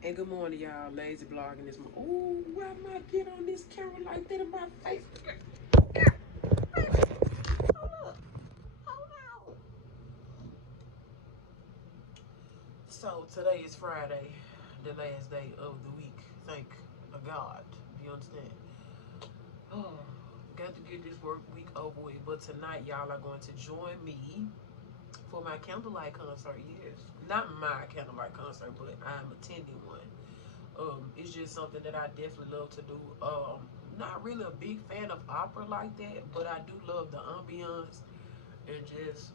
And good morning, y'all. Lazy blogging this morning. Ooh, why am I get on this camera like that in my face? Hold up. Hold on. So today is Friday, the last day of the week. Thank God. You understand? Oh, got to get this work week over with. But tonight, y'all are going to join me for my Candlelight concert. Yes, not my Candlelight concert, but I'm attending one. It's just something that I definitely love to do. Not really a big fan of opera like that, but I do love the ambiance and just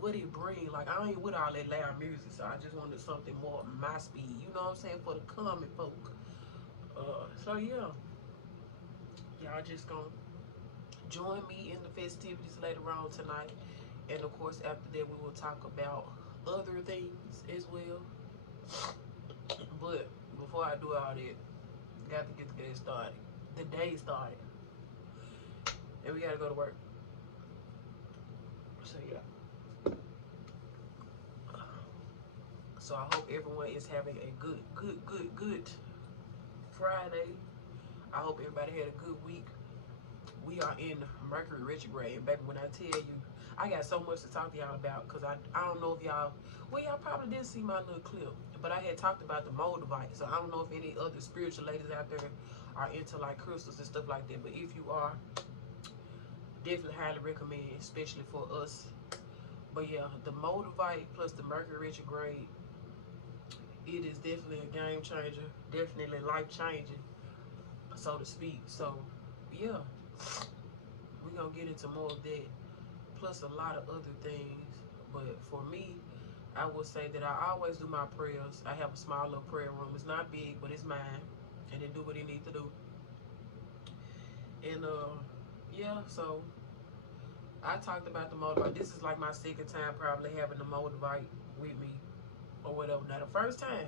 what it brings. Like, I ain't with all that loud music, so I just wanted something more my speed. You know what I'm saying? For the common folk. So yeah, y'all just gonna join me in the festivities later on tonight, and of course after that we will talk about other things as well. But before I do all that, got to get the day started. The day started. And we gotta go to work. So yeah. So I hope everyone is having a good Friday. I hope everybody had a good week. We are in Mercury retrograde, and baby, when I tell you, I got so much to talk to y'all about because I don't know if y'all, well, y'all probably did see my little clip, but I had talked about the Moldavite. So I don't know if any other spiritual ladies out there are into like crystals and stuff like that. But if you are, definitely highly recommend, especially for us. But yeah, the Moldavite plus the Mercury retrograde, it is definitely a game changer, definitely life changing, so to speak. So yeah, we're gonna get into more of that, plus a lot of other things. But for me, I would say that I always do my prayers. I have a small little prayer room. It's not big, but it's mine, and it do what it need to do. And yeah, so I talked about the motorbike. This is like my second time probably having the motorbike with me or whatever. Now the first time,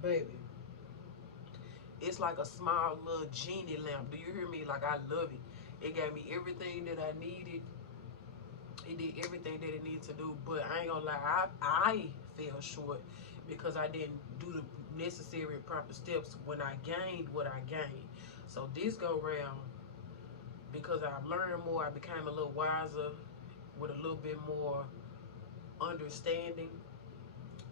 baby, it's like a small little genie lamp. Do you hear me? Like, I love it. It gave me everything that I needed. It did everything that it needed to do. But I ain't gonna lie, I fell short because I didn't do the necessary and proper steps when I gained what I gained. So this go round, because I've learned more, I became a little wiser with a little bit more understanding.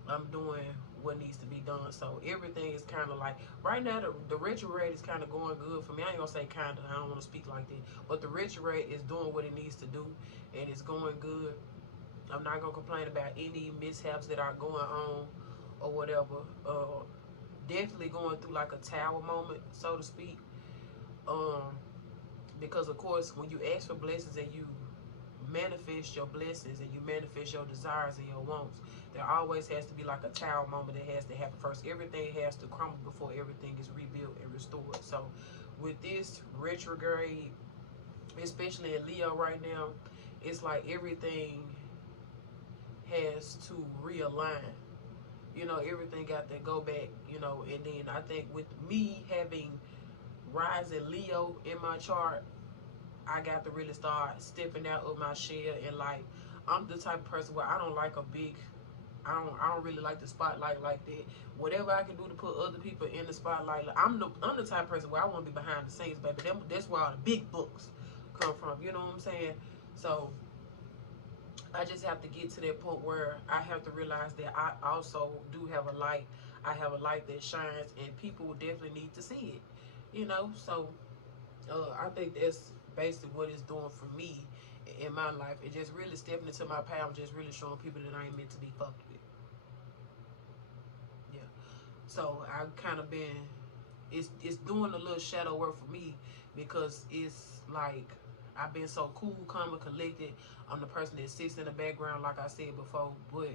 I'm doing what needs to be done. So everything is kind of like, right now the retrograde is kind of going good for me. I ain't gonna say kind of, I don't want to speak like that, but the retrograde is doing what it needs to do, and it's going good. I'm not gonna complain about any mishaps that are going on or whatever. Definitely going through like a tower moment, so to speak. um because of course when you ask for blessings and you manifest your blessings and you manifest your desires and your wants, there always has to be like a tower moment that has to happen first. Everything has to crumble before everything is rebuilt and restored. So with this retrograde, especially in Leo right now, it's like everything has to realign. You know, everything got to go back, you know. And then I think with me having rising Leo in my chart, I got to really start stepping out of my shell. And like, I'm the type of person where I don't like a big, I don't really like the spotlight like that. Whatever I can do to put other people in the spotlight, like, I'm the type of person where I want to be behind the scenes, baby. That's where all the big books come from. You know what I'm saying? So I just have to get to that point where I have to realize that I also do have a light. I have a light that shines, and people will definitely need to see it. You know, so I think that's basically what it's doing for me in my life. It's just really stepping into my power, just really showing people that I ain't meant to be fucked with. Yeah. So I've kind of been, it's doing a little shadow work for me, because it's like I've been so cool, calm, and collected. I'm the person that sits in the background, like I said before, but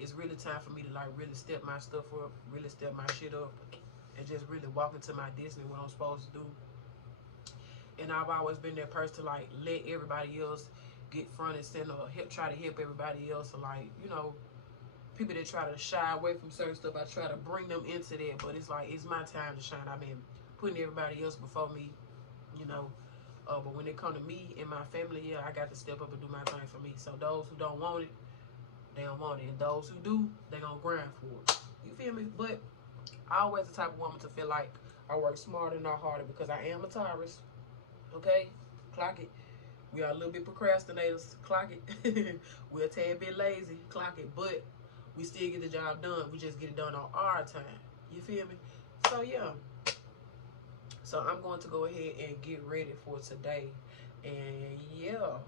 it's really time for me to like really step my stuff up, really step my shit up, and just really walk into my destiny, what I'm supposed to do. And I've always been that person to like let everybody else get front and center, or help, try to help everybody else, or like, you know, people that try to shy away from certain stuff, I try to bring them into that. But it's like, it's my time to shine. I've been putting everybody else before me, you know. But when it come to me and my family, yeah, I got to step up and do my thing for me. So those who don't want it, they don't want it. And those who do, they gonna grind for it. You feel me? But I always the type of woman to feel like I work smarter, not harder, because I am a Taurus. Okay? Clock it. We are a little bit procrastinators. Clock it. We're a tad bit lazy. Clock it. But we still get the job done. We just get it done on our time. You feel me? So, yeah. So, I'm going to go ahead and get ready for today. And, yeah.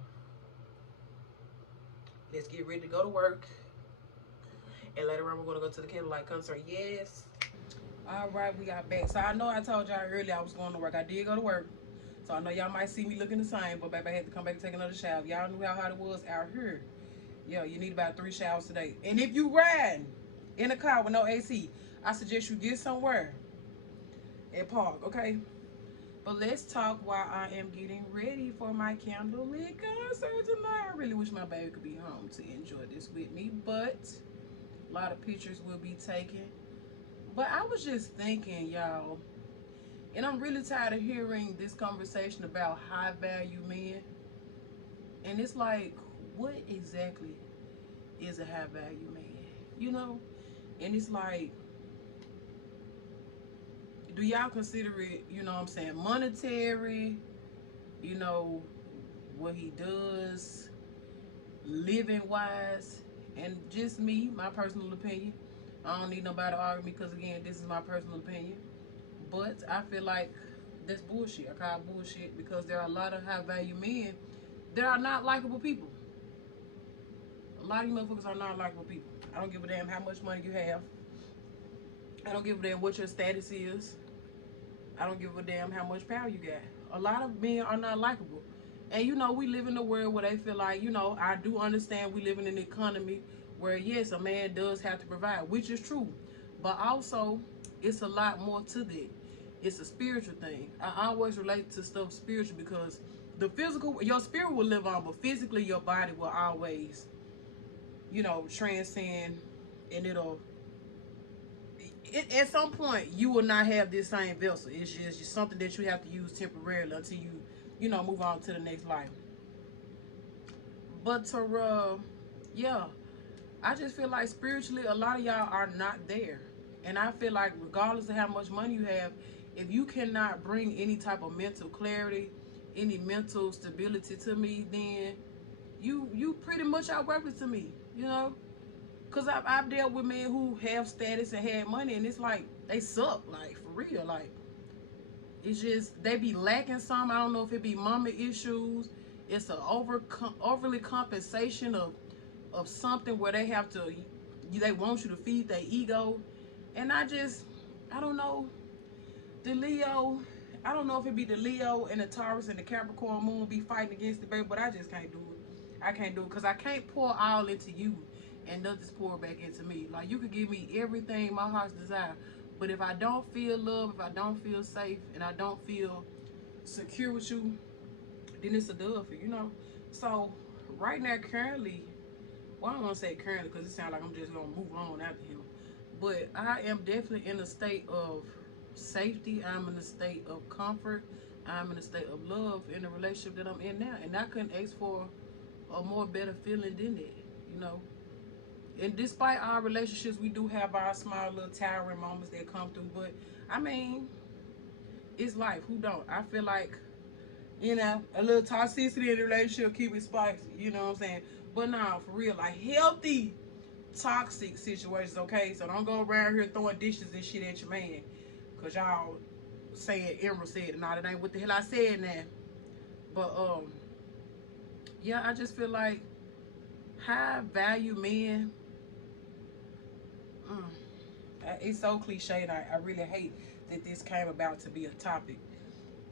Let's get ready to go to work. And later on, we're going to go to the Candlelight concert. Yes. All right, we got back. So, I know I told y'all earlier I was going to work. I did go to work. So, I know y'all might see me looking the same. But, baby, I had to come back and take another shower. Y'all knew how hot it was out here. Yeah, you need about 3 showers today. And if you riding in a car with no AC, I suggest you get somewhere and park, okay? But let's talk while I am getting ready for my Candlelit concert tonight. I really wish my baby could be home to enjoy this with me, but a lot of pictures will be taken. But I was just thinking, y'all, and I'm really tired of hearing this conversation about high value men. And it's like, what exactly is a high value man? You know? And it's like, do y'all consider it, you know what I'm saying, monetary, you know, what he does, living wise, and just me, my personal opinion. I don't need nobody to argue me because, again, this is my personal opinion. But I feel like that's bullshit. I call it bullshit because there are a lot of high value men that are not likable people. A lot of you motherfuckers are not likable people. I don't give a damn how much money you have. I don't give a damn what your status is. I don't give a damn how much power you got. A lot of men are not likable. And, you know, we live in a world where they feel like, you know, I do understand we live in an economy where, yes, a man does have to provide, which is true. But also, it's a lot more to that. It's a spiritual thing. I always relate to stuff spiritual because the physical, your spirit will live on, but physically your body will always, you know, transcend, and at some point you will not have this same vessel. It's just something that you have to use temporarily until you know, move on to the next life. But yeah, I just feel like spiritually a lot of y'all are not there. And I feel like regardless of how much money you have, if you cannot bring any type of mental clarity, any mental stability to me, then you pretty much are worthless to me, you know? Because I've dealt with men who have status and had money, and it's like, they suck, like, for real. Like, it's just, they be lacking some. I don't know if it be mama issues. It's an overly compensation of something where they have to, they want you to feed their ego. And I don't know. The Leo, I don't know if it be the Leo and the Taurus and the Capricorn moon be fighting against the baby, but I just can't do it. I can't do it because I can't pour all into you and nothing's pour back into me. Like, you could give me everything my heart's desire, but if I don't feel love, if I don't feel safe, and I don't feel secure with you, then it's a dub for you, know? So, right now, currently, well, I don't want to say currently because it sounds like I'm just going to move on after him, but I am definitely in a state of safety. I'm in a state of comfort. I'm in a state of love in the relationship that I'm in now, and I couldn't ask for a more better feeling than that, you know? And despite our relationships, we do have our small little towering moments that come through. But, I mean, it's life. Who don't? I feel like, you know, a little toxicity in the relationship, keep it spicy. You know what I'm saying? But no, for real, like, healthy, toxic situations, okay? So don't go around here throwing dishes and shit at your man. Because y'all saying Emerald said it. Nah, that ain't what the hell I said now. But, yeah, I just feel like high value men, it's so cliche, and I really hate that this came about to be a topic,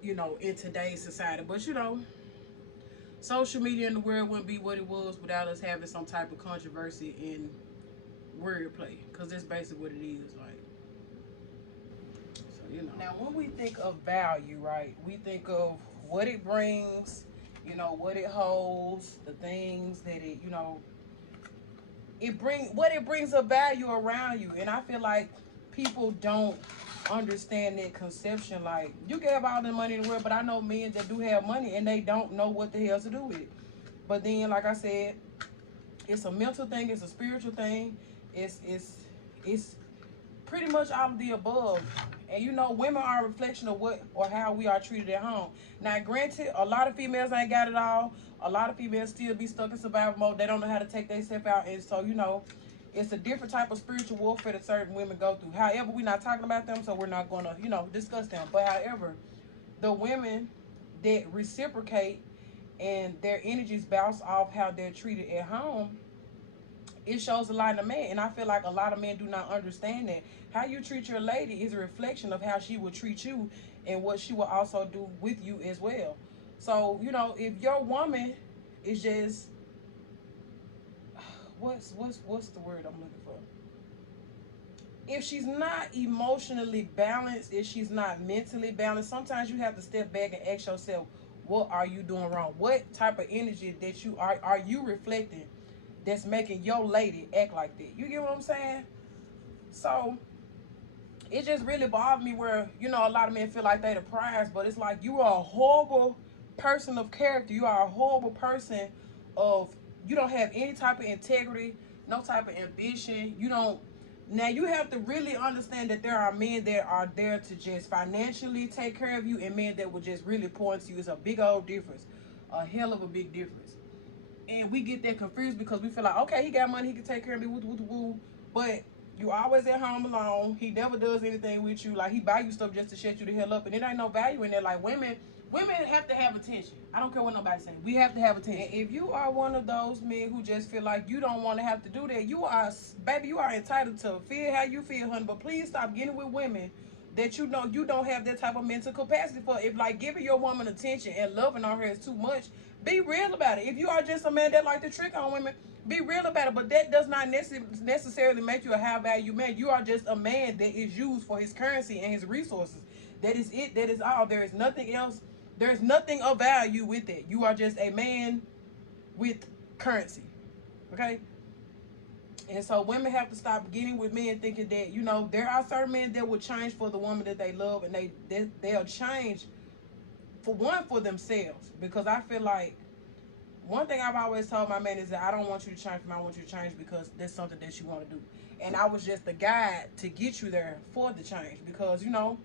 you know, in today's society. But, you know, social media in the world wouldn't be what it was without us having some type of controversy in wordplay, because that's basically what it is. Like, so, you know. Now, when we think of value, right, we think of what it brings, you know, what it holds, the things that it, you know, what it brings of value around you. And I feel like people don't understand that conception. Like, you can have all the money in the world, but I know men that do have money and they don't know what the hell to do with it. But then, like I said, It's a mental thing. It's a spiritual thing. It's pretty much all of the above. And you know, women are a reflection of what or how we are treated at home. Now, granted, a lot of females ain't got it all. A lot of females still be stuck in survival mode. They don't know how to take themselves out. And so, you know, it's a different type of spiritual warfare that certain women go through. However, we're not talking about them, so we're not going to, you know, discuss them. But however, the women that reciprocate and their energies bounce off how they're treated at home, it shows a lot in a man. And I feel like a lot of men do not understand that. How you treat your lady is a reflection of how she will treat you and what she will also do with you as well. So, you know, if your woman is just what's the word I'm looking for? If she's not emotionally balanced, if she's not mentally balanced, sometimes you have to step back and ask yourself, what are you doing wrong? What type of energy that you are you reflecting that's making your lady act like that? You get what I'm saying? So it just really bothered me where, you know, a lot of men feel like they the prize, but it's like you are a horrible person of character. You are a horrible person of, you don't have any type of integrity, no type of ambition. You don't. Now you have to really understand that there are men that are there to just financially take care of you, and men that will just really pour into you. It's a big old difference, a hell of a big difference. And we get that confused because we feel like, okay, he got money, he can take care of me, woo, woo, woo. But you always at home alone. He never does anything with you. Like, he buy you stuff just to shut you the hell up, and it ain't no value in there. Like, women have to have attention. I don't care what nobody say. We have to have attention. And if you are one of those men who just feel like you don't want to have to do that, you are, baby, you are entitled to feel how you feel, honey. But please stop getting with women that you know you don't have that type of mental capacity for. If like giving your woman attention and loving on her is too much, be real about it. If you are just a man that like to trick on women, be real about it. But that does not necessarily make you a high value man. You are just a man that is used for his currency and his resources. That is it. That is all. There is nothing else. There is nothing of value with it. You are just a man with currency. Okay? And so women have to stop getting with men thinking that, you know, there are certain men that will change for the woman that they love, and they'll change for themselves. Because I feel like one thing I've always told my man is that I don't want you to change for me. I want you to change because that's something that you want to do. And I was just the guide to get you there for the change. Because, you know,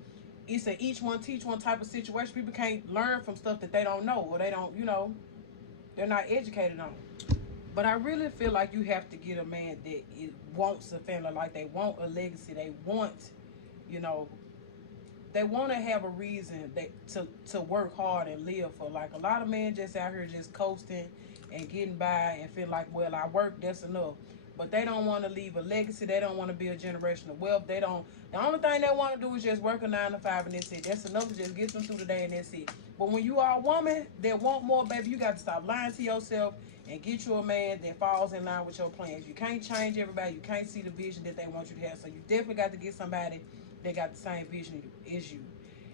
it's a each one teach one type of situation. People can't learn from stuff that they don't know, or they don't, you know, they're not educated on. But I really feel like you have to get a man that wants a family, like they want a legacy. They want, you know, they want to have a reason to work hard and live for. Like a lot of men just out here just coasting and getting by and feel like, well, I work, that's enough. But they don't want to leave a legacy. They don't want to build generational wealth. They don't. The only thing they want to do is just work a 9 to 5 and that's it. That's enough to just get them through the day and that's it. But when you are a woman that want more, baby, you got to stop lying to yourself and get you a man that falls in line with your plans. You can't change everybody. You can't see the vision that they want you to have. So you definitely got to get somebody that got the same vision as you.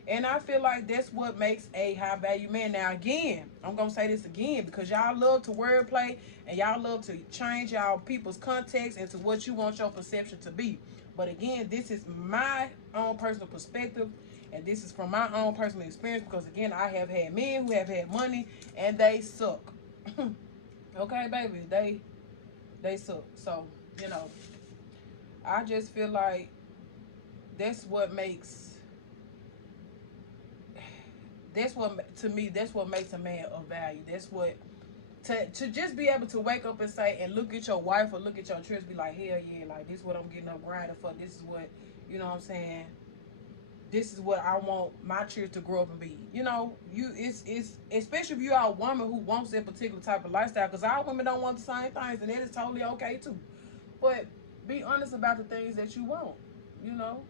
And I feel like that's what makes a high value man. Now again, I'm gonna say this again because y'all love to wordplay and y'all love to change y'all people's context into what you want your perception to be. But again, this is my own personal perspective, and this is from my own personal experience because again, I have had men who have had money and they suck. Okay, baby, they suck. So, you know, I just feel like that's what makes to me that's what makes a man of value. That's what to just be able to wake up and say and look at your wife or look at your children, be like, hell yeah, like this is what I'm getting up grinding for. This is what, you know what I'm saying, this is what I want my children to grow up and be. You know, it's especially if you are a woman who wants that particular type of lifestyle, because our women don't want the same things, and that is totally okay too. But be honest about the things that you want, you know.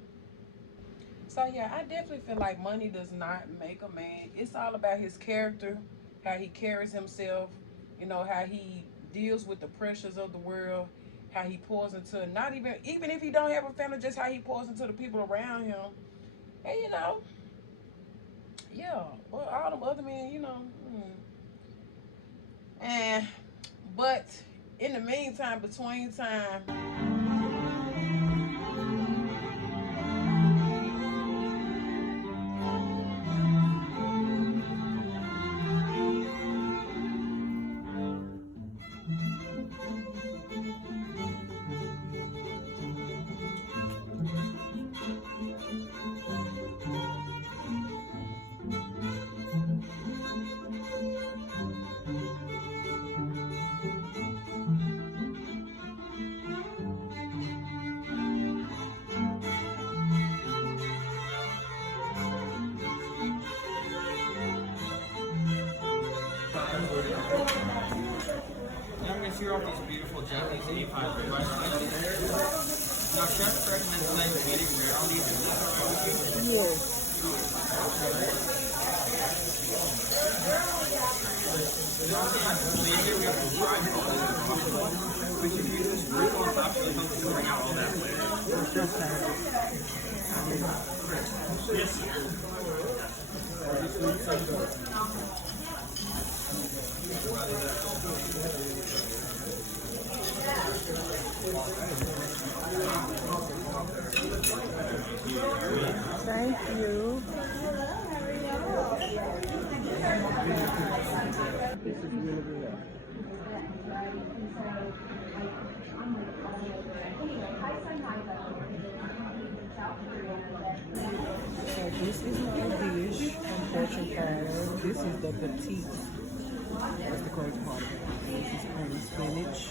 So yeah, I definitely feel like money does not make a man. It's all about his character, how he carries himself, you know, how he deals with the pressures of the world, how he pours into, not even if he don't have a family, just how he pours into the people around him. And you know, yeah, well, all them other men, you know, and but in the meantime, between time. tear off these beautiful Japanese A5 ribeye slices. Now, chef recommends nice medium rare on these. Yes. We can use this root on top so it helps to bring out all that flavor. Yes. Thank you. This is really good. So this is my dish from Portugal. This is the petite. That's the correct part. This is spinach.